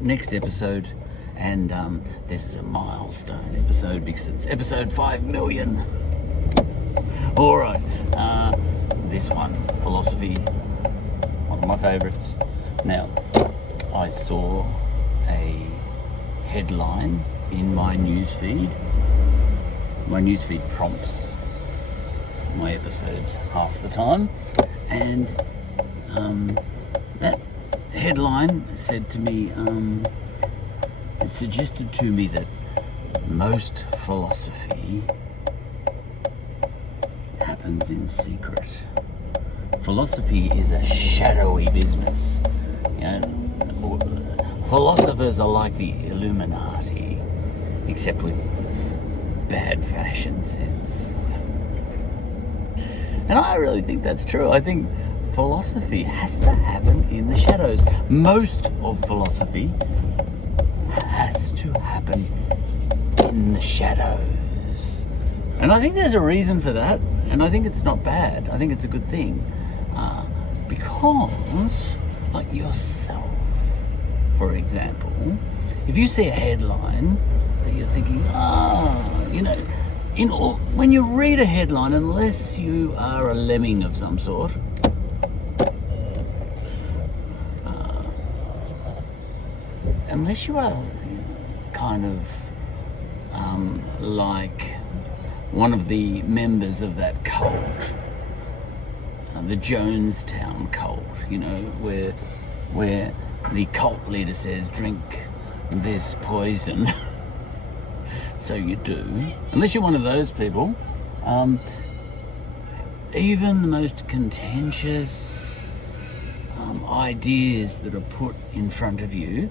next episode. And this is a milestone episode because it's episode 5 million. All right, this one, philosophy, one of my favorites. Now, I saw a headline in my newsfeed. My newsfeed prompts my episodes half the time, and that headline said to me, it suggested to me that most philosophy happens in secret. Philosophy is a shadowy business. You know, philosophers are like the Illuminati, except with bad fashion sense. And I really think that's true. I think philosophy has to happen in the shadows. Most of philosophy has to happen in the shadows. And I think there's a reason for that, and I think it's not bad. I think it's a good thing. Because, like yourself, for example, if you see a headline that you're thinking, when you read a headline, unless you are a lemming of some sort, unless you are kind of like one of the members of that cult, the Jonestown cult, where the cult leader says, drink this poison, so you do. Unless you're one of those people, even the most contentious ideas that are put in front of you,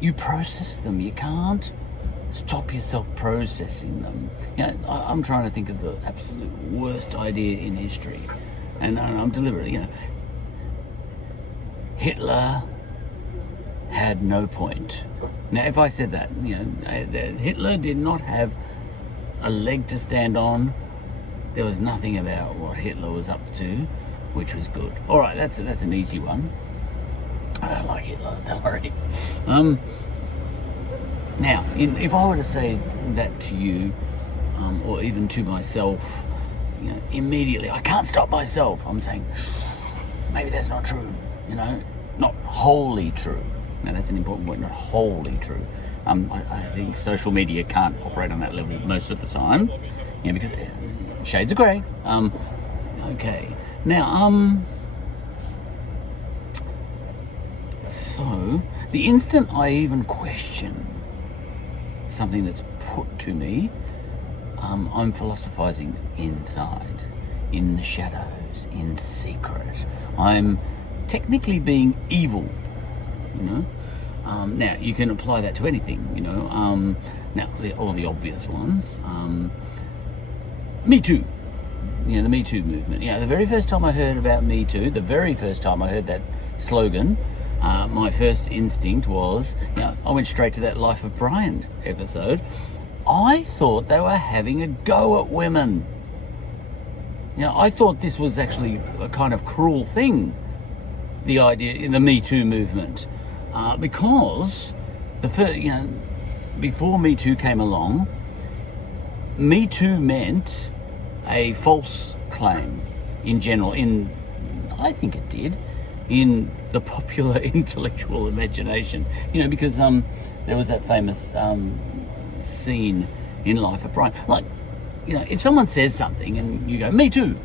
you process them. You can't stop yourself processing them. I'm trying to think of the absolute worst idea in history, and I'm deliberately, Hitler had no point. Now, if I said that, Hitler did not have a leg to stand on. There was nothing about what Hitler was up to which was good. All right, that's an easy one. I don't like Hitler, don't worry. Now, if I were to say that to you, or even to myself, immediately, I can't stop myself. I'm saying, maybe that's not true, not wholly true. Now, that's an important word, not wholly true. I think social media can't operate on that level most of the time, because shades of grey. Okay. Now, so the instant I even question something that's put to me, I'm philosophizing inside, in the shadows, in secret. I'm technically being evil, Now, you can apply that to anything, Now, all the obvious ones. Me Too. The Me Too movement. The very first time I heard about Me Too, the very first time I heard that slogan, my first instinct was, I went straight to that Life of Brian episode. I thought they were having a go at women. I thought this was actually a kind of cruel thing, the idea in the Me Too movement, because the first, before Me Too came along, Me Too meant a false claim in general. I think it did. In the popular intellectual imagination, because there was that famous scene in Life of Brian. Like, if someone says something and you go, Me Too,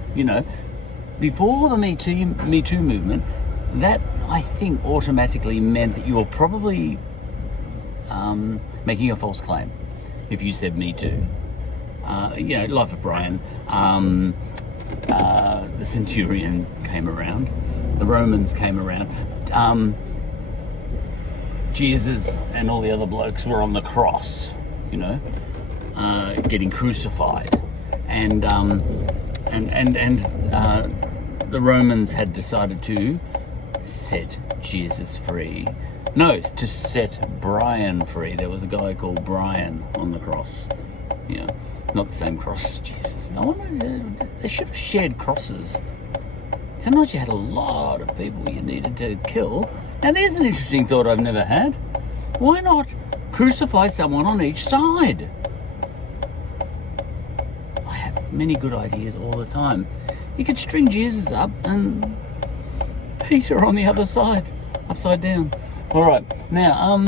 before the Me Too movement, that I think automatically meant that you were probably making a false claim if you said Me Too. Life of Brian, the centurion came around. The Romans came around. Jesus and all the other blokes were on the cross, getting crucified, and the Romans had decided to set Jesus free. No, to set Brian free. There was a guy called Brian on the cross. Not the same cross as Jesus. I wonder, they should have shared crosses. Sometimes you had a lot of people you needed to kill Now there's an interesting thought I've never had. Why not crucify someone on each side? I have many good ideas all the time. You could string Jesus up and Peter on the other side, upside down. All right, now,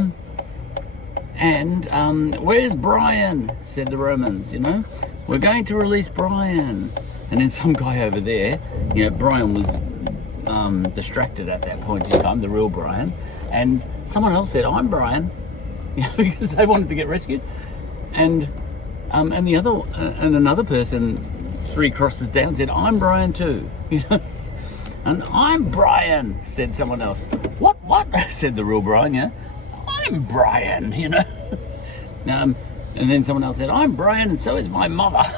where's Brian? Said the Romans, you know. We're going to release Brian. And then some guy over there, you know, Brian was distracted at that point in time, the real Brian. And someone else said, I'm Brian, you know, because they wanted to get rescued. And another person 3 crosses down said, I'm Brian too, you know. And I'm Brian, said someone else. What? Said the real Brian, yeah. I'm Brian, you know. And then someone else said, I'm Brian and so is my mother.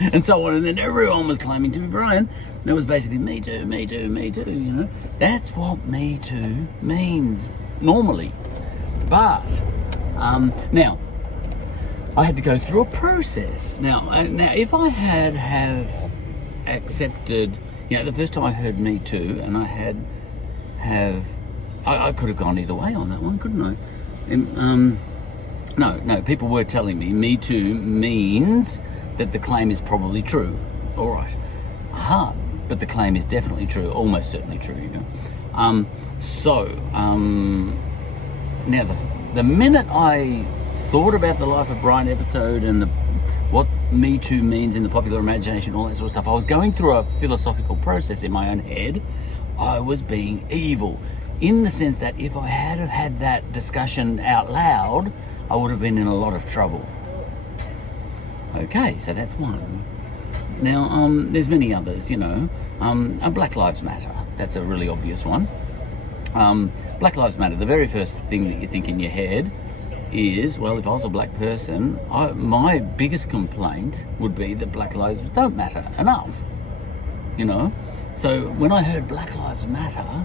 And so on, and then everyone was claiming to be Brian. And it was basically me too, you know. That's what me too means normally. But, now, I had to go through a process. Now if I have accepted, you know, the first time I heard me too, and I could have gone either way on that one, couldn't I? And, no, people were telling me too means that the claim is probably true. All right. But the claim is definitely true, almost certainly true, you know. Now the minute I thought about the Life of Brian episode and what Me Too means in the popular imagination, all that sort of stuff, I was going through a philosophical process in my own head. I was being evil, in the sense that if I had have had that discussion out loud, I would have been in a lot of trouble. Okay, so that's one. Now, there's many others, you know. Black Lives Matter, that's a really obvious one. Black Lives Matter, the very first thing that you think in your head is, well, if I was a black person, my biggest complaint would be that black lives don't matter enough, you know. So when I heard Black Lives Matter,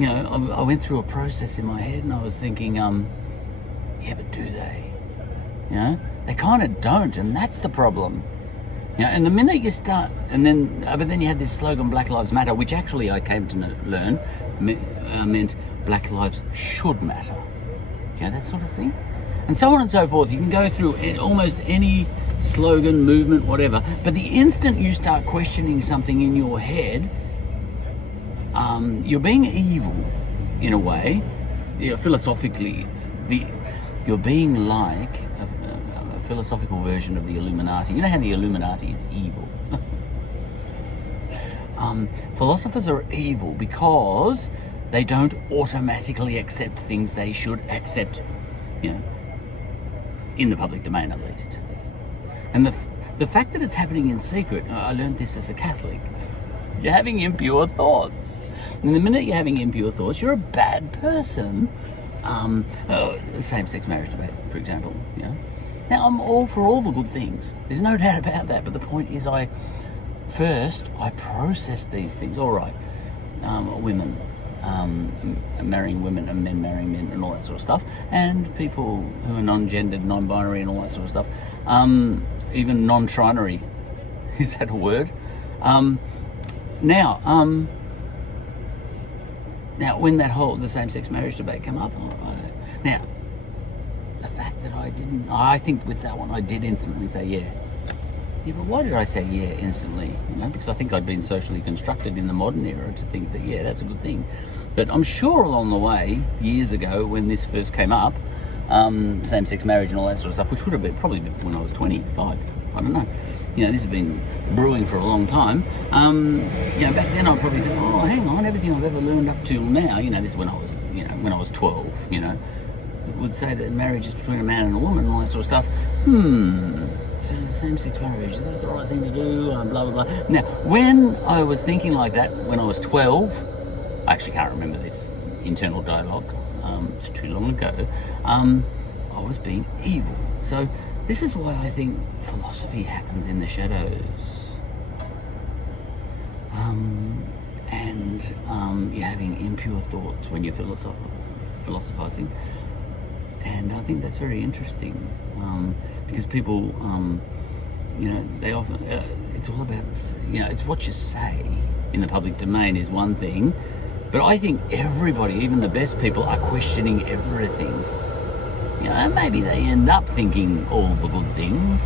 you know, I went through a process in my head and I was thinking, yeah, but do they? You know, they kind of don't, and that's the problem. You know, and the minute you start, but then you had this slogan, Black Lives Matter, which actually I came to learn meant Black Lives should matter. You know, that sort of thing. And so on and so forth. You can go through almost any slogan, movement, whatever, but the instant you start questioning something in your head, you're being evil, in a way, you know, philosophically. You're being like a philosophical version of the Illuminati. You know how the Illuminati is evil? Philosophers are evil because they don't automatically accept things they should accept, you know, in the public domain at least. And the fact that it's happening in secret, I learned this as a Catholic. You're having impure thoughts. And the minute you're having impure thoughts, you're a bad person. Same-sex marriage debate, for example, you know. Now, I'm all for all the good things. There's no doubt about that. But the point is, I process these things. All right, women marrying women and men marrying men and all that sort of stuff, and people who are non-gendered, non-binary and all that sort of stuff, even non-trinary. Is that a word? Now, when the same-sex marriage debate came up, now, the fact that I think with that one I did instantly say yeah. Yeah, but why did I say yeah instantly? You know, because I think I'd been socially constructed in the modern era to think that, yeah, that's a good thing. But I'm sure along the way, years ago, when this first came up, same-sex marriage and all that sort of stuff, which would have been probably when I was 25, I don't know. You know, this has been brewing for a long time. You know, back then I'd probably think, oh, hang on, everything I've ever learned up till now, you know, this is when I was 12, you know, would say that marriage is between a man and a woman and all that sort of stuff. So same-sex marriage, is that the right thing to do? Blah, blah, blah. Now, when I was thinking like that, when I was 12, I actually can't remember this internal dialogue, it's too long ago, I was being evil. So this is why I think philosophy happens in the shadows. You're having impure thoughts when you're philosophizing. And I think that's very interesting, because people, you know, they often, it's all about this, you know, it's what you say in the public domain is one thing, But I think everybody, even the best people, are questioning everything. You know, maybe they end up thinking all the good things,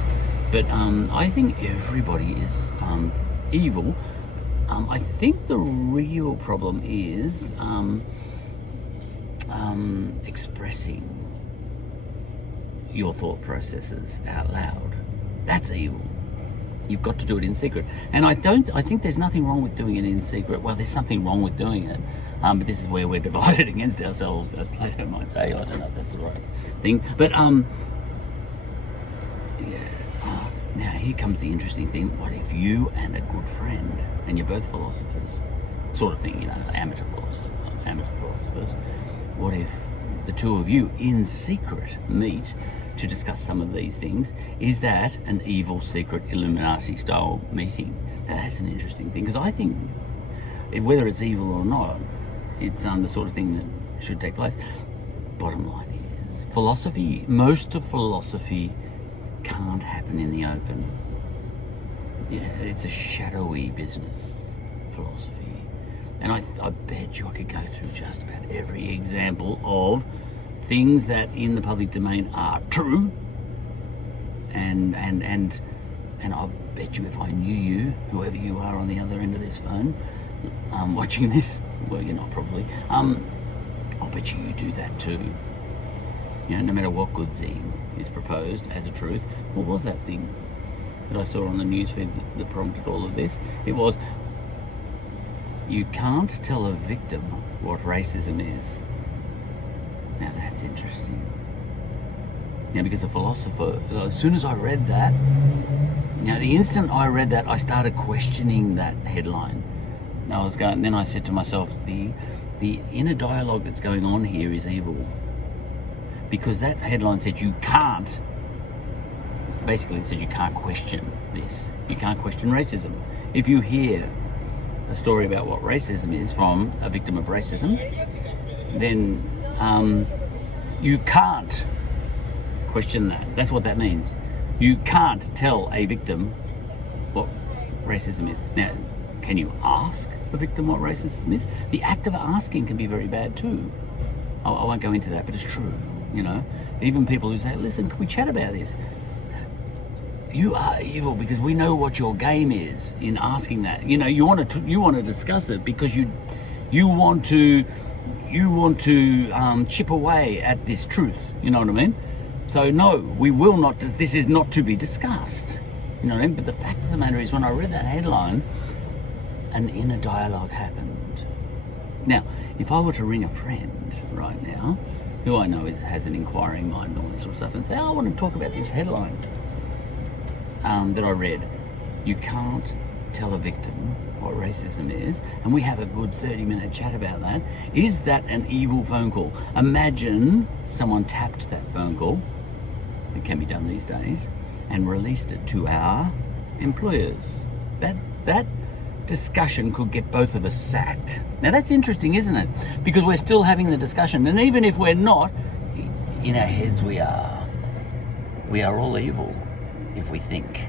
but I think everybody is evil. I think the real problem is expressing your thought processes out loud. That's evil. You've got to do it in secret. And I think there's nothing wrong with doing it in secret. Well, there's something wrong with doing it. But this is where we're divided against ourselves, as Plato might say. I don't know if that's the right thing. But now here comes the interesting thing. What if you and a good friend, and you're both philosophers, sort of thing, you know, amateur philosophers, what if the two of you in secret meet to discuss some of these things? Is that an evil, secret, Illuminati style meeting? Now that's an interesting thing, because I think whether it's evil or not, it's the sort of thing that should take place. Bottom line is, philosophy, most of philosophy can't happen in the open. Yeah, it's a shadowy business, philosophy. And I bet you I could go through just about every example of things that in the public domain are true, and I'll bet you if I knew you, whoever you are on the other end of this phone, watching this, well, you're not probably, I'll bet you do that too. You know, no matter what good thing is proposed as a truth. What was that thing that I saw on the newsfeed that prompted all of this? It was, you can't tell a victim what racism is. Now that's interesting. Yeah, because the philosopher, as soon as I read that, you know, the instant I read that, I started questioning that headline. Then I said to myself, the inner dialogue that's going on here is evil. Because that headline said you can't, basically it said you can't question this. You can't question racism. If you hear a story about what racism is from a victim of racism, then you can't question that. That's what that means. You can't tell a victim what racism is. Now, can you ask a victim what racism is? The act of asking can be very bad too. I won't go into that, but it's true. You know, even people who say, listen, can we chat about this? You are evil because we know what your game is in asking that. You know, you want to discuss it because you want to chip away at this truth. You know what I mean? So no, we will not. This is not to be discussed. You know what I mean? But the fact of the matter is, when I read that headline, an inner dialogue happened. Now, if I were to ring a friend right now, who I know has an inquiring mind and all this sort of stuff, and say, I want to talk about this headline that I read. You can't tell a victim what racism is, and we have a good 30-minute chat about that. Is that an evil phone call? Imagine someone tapped that phone call, it can be done these days, and released it to our employers. That discussion could get both of us sacked. Now that's interesting, isn't it? Because we're still having the discussion, and even if we're not, in our heads we are all evil if we think.